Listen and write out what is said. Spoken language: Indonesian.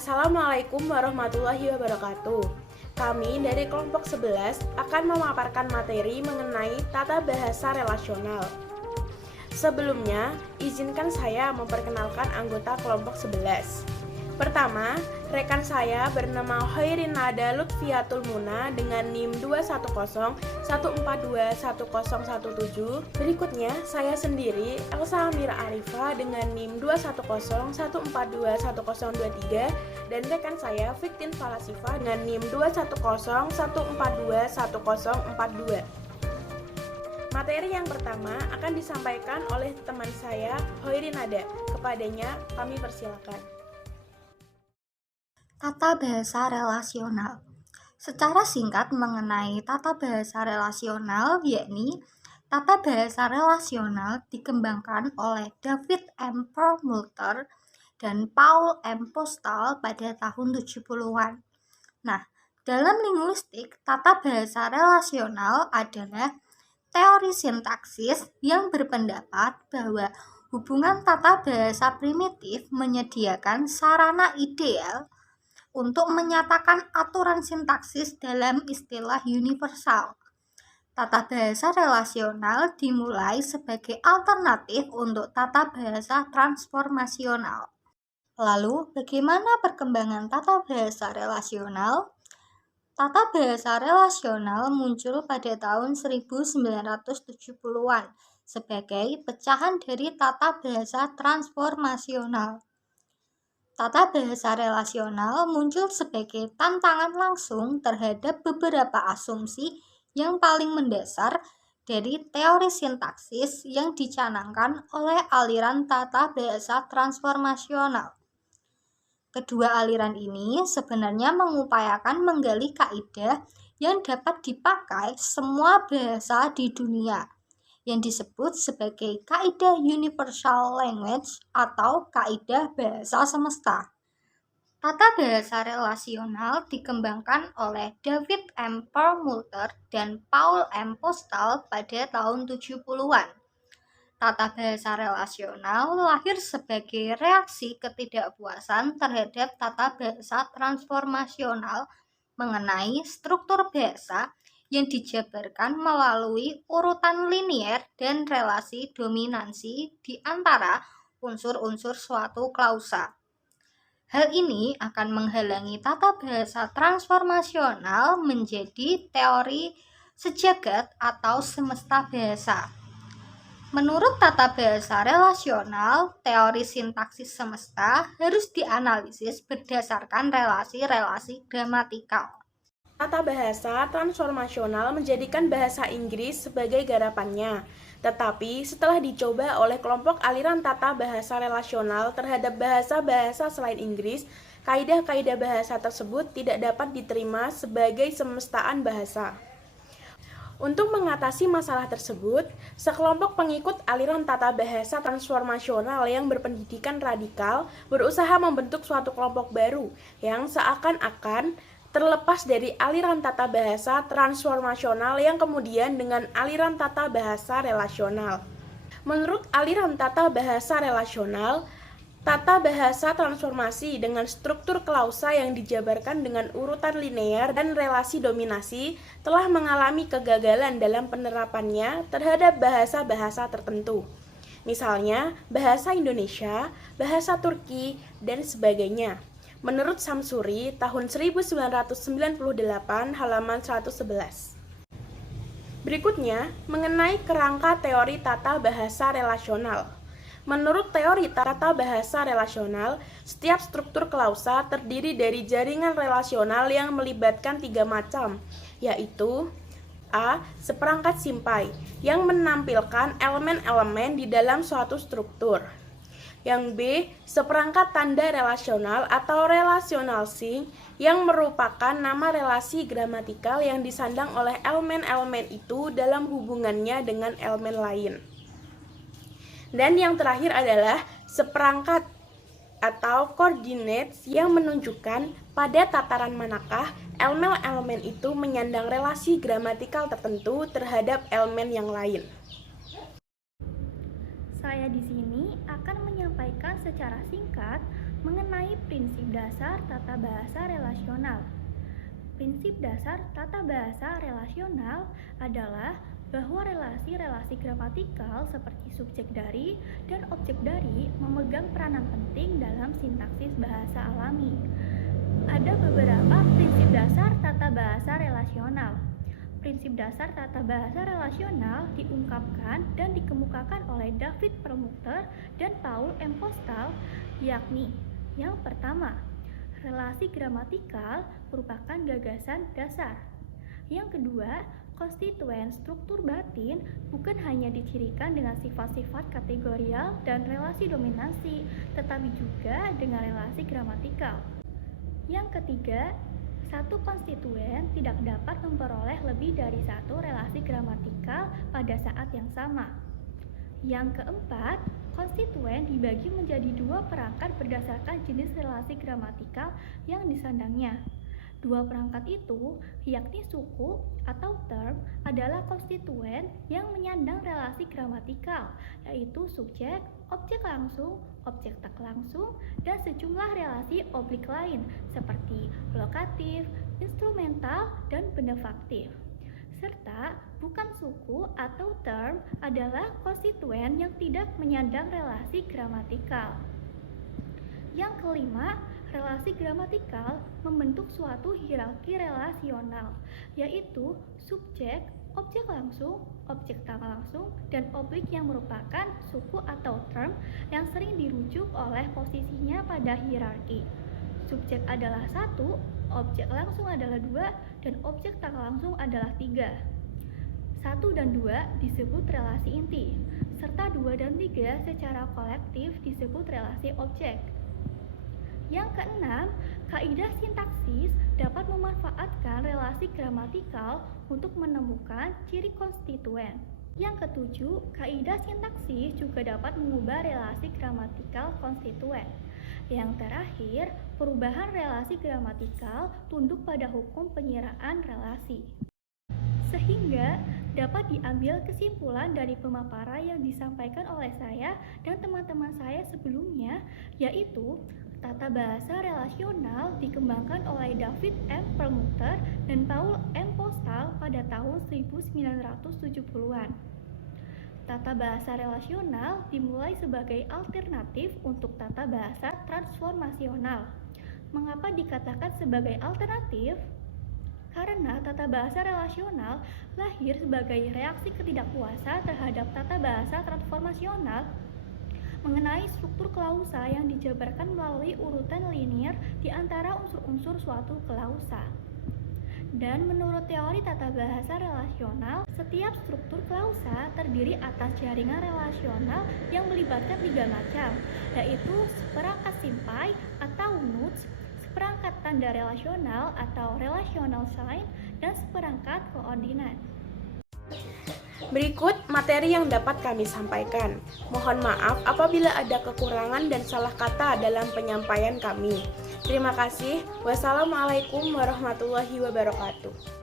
Assalamualaikum warahmatullahi wabarakatuh. Kami dari kelompok 11 akan memaparkan materi mengenai tata bahasa relasional. Sebelumnya, izinkan saya memperkenalkan anggota kelompok 11. Pertama, rekan saya bernama Hoirinada Lutfiatul Muna dengan NIM 21014210117. Berikutnya, saya sendiri, Elsa Amira Arifa dengan NIM 21014210123 dan rekan saya Fiktin Falasifa dengan NIM 21014210142. Materi yang pertama akan disampaikan oleh teman saya, Hoirinada. Kepadanya kami persilakan. Tata bahasa relasional. Secara singkat mengenai tata bahasa relasional, yakni tata bahasa relasional dikembangkan oleh David M. Perlmutter dan Paul M. Postal pada tahun 70-an. Nah, dalam linguistik, tata bahasa relasional adalah teori sintaksis yang berpendapat bahwa hubungan tata bahasa primitif menyediakan sarana ideal untuk menyatakan aturan sintaksis dalam istilah universal. Tata bahasa relasional dimulai sebagai alternatif untuk tata bahasa transformasional. Lalu, bagaimana perkembangan tata bahasa relasional? Tata bahasa relasional muncul pada tahun 1970-an sebagai pecahan dari tata bahasa transformasional. Tata bahasa relasional muncul sebagai tantangan langsung terhadap beberapa asumsi yang paling mendasar dari teori sintaksis yang dicanangkan oleh aliran tata bahasa transformasional. Kedua aliran ini sebenarnya mengupayakan menggali kaidah yang dapat dipakai semua bahasa di dunia, yang disebut sebagai kaidah universal language atau kaidah bahasa semesta. Tata bahasa relasional dikembangkan oleh David M. Perlmutter dan Paul M. Postal pada tahun 70-an. Tata bahasa relasional lahir sebagai reaksi ketidakpuasan terhadap tata bahasa transformasional mengenai struktur bahasa yang dijabarkan melalui urutan linier dan relasi dominansi di antara unsur-unsur suatu klausa. Hal ini akan menghalangi tata bahasa transformasional menjadi teori sejagat atau semesta bahasa. Menurut tata bahasa relasional, teori sintaksis semesta harus dianalisis berdasarkan relasi-relasi gramatikal. Tata bahasa transformasional menjadikan bahasa Inggris sebagai garapannya, tetapi setelah dicoba oleh kelompok aliran tata bahasa relasional terhadap bahasa-bahasa selain Inggris, kaidah-kaidah bahasa tersebut tidak dapat diterima sebagai semestaan bahasa. Untuk mengatasi masalah tersebut, sekelompok pengikut aliran tata bahasa transformasional yang berpendidikan radikal berusaha membentuk suatu kelompok baru yang seakan-akan terlepas dari aliran tata bahasa transformasional yang kemudian dengan aliran tata bahasa relasional. Menurut aliran tata bahasa relasional, tata bahasa transformasi dengan struktur klausa yang dijabarkan dengan urutan linear dan relasi dominasi telah mengalami kegagalan dalam penerapannya terhadap bahasa-bahasa tertentu. Misalnya, bahasa Indonesia, bahasa Turki, dan sebagainya. Menurut Samsuri, tahun 1998, halaman 111. Berikutnya, mengenai kerangka teori tata bahasa relasional. Menurut teori tata bahasa relasional, setiap struktur klausa terdiri dari jaringan relasional yang melibatkan 3 macam, yaitu A. Seperangkat simpai, yang menampilkan elemen-elemen di dalam suatu struktur. Yang B. Seperangkat tanda relasional atau relational string yang merupakan nama relasi gramatikal yang disandang oleh elemen-elemen itu dalam hubungannya dengan elemen lain. Dan yang terakhir adalah seperangkat atau coordinates yang menunjukkan pada tataran manakah elemen-elemen itu menyandang relasi gramatikal tertentu terhadap elemen yang lain. Saya di sini akan menyampaikan secara singkat mengenai prinsip dasar tata bahasa relasional. Prinsip dasar tata bahasa relasional adalah bahwa relasi-relasi gramatikal seperti subjek dari dan objek dari memegang peranan penting dalam sintaksis bahasa alami. Ada beberapa prinsip dasar tata bahasa relasional. Prinsip dasar tata bahasa relasional diungkapkan dan dikemukakan oleh David Perlmutter dan Paul M. Postal, yakni yang pertama, relasi gramatikal merupakan gagasan dasar. Yang kedua, konstituen struktur batin bukan hanya dicirikan dengan sifat-sifat kategorial dan relasi dominansi, tetapi juga dengan relasi gramatikal. Yang ketiga, satu konstituen tidak dapat memperoleh lebih dari satu relasi gramatikal pada saat yang sama. Yang keempat, konstituen dibagi menjadi dua perangkat berdasarkan jenis relasi gramatikal yang disandangnya. Dua perangkat itu, yakni suku atau term, adalah konstituen yang menyandang relasi gramatikal, yaitu subjek, objek langsung, objek tak langsung, dan sejumlah relasi oblik lain seperti lokatif, instrumental, dan benefaktif. Serta bukan suku atau term adalah konstituen yang tidak menyandang relasi gramatikal. Yang kelima, relasi gramatikal membentuk suatu hierarki relasional, yaitu subjek, objek langsung, objek tak langsung, dan objek yang merupakan suku atau term yang sering dirujuk oleh posisinya pada hierarki. Subjek adalah 1, objek langsung adalah 2, dan objek tak langsung adalah 3. 1 dan 2 disebut relasi inti, serta 2 dan 3 secara kolektif disebut relasi objek. Yang keenam, kaidah sintaksis dapat memanfaatkan relasi gramatikal untuk menemukan ciri konstituen. Yang ketujuh, kaidah sintaksis juga dapat mengubah relasi gramatikal konstituen. Yang terakhir, perubahan relasi gramatikal tunduk pada hukum penyeraan relasi. Sehingga dapat diambil kesimpulan dari pemaparan yang disampaikan oleh saya dan teman-teman saya sebelumnya, yaitu tata bahasa relasional dikembangkan oleh David M. Perlmutter dan Paul M. Postal pada tahun 1970-an. Tata bahasa relasional dimulai sebagai alternatif untuk tata bahasa transformasional. Mengapa dikatakan sebagai alternatif? Karena tata bahasa relasional lahir sebagai reaksi ketidakpuasan terhadap tata bahasa transformasional mengenai struktur klausa yang dijabarkan melalui urutan linear di antara unsur-unsur suatu klausa. Dan menurut teori tata bahasa relasional, setiap struktur klausa terdiri atas jaringan relasional yang melibatkan 3 macam, yaitu seperangkat simpai atau nodes, seperangkat tanda relasional atau relational sign, dan seperangkat koordinat. Berikut materi yang dapat kami sampaikan. Mohon maaf apabila ada kekurangan dan salah kata dalam penyampaian kami. Terima kasih. Wassalamualaikum warahmatullahi wabarakatuh.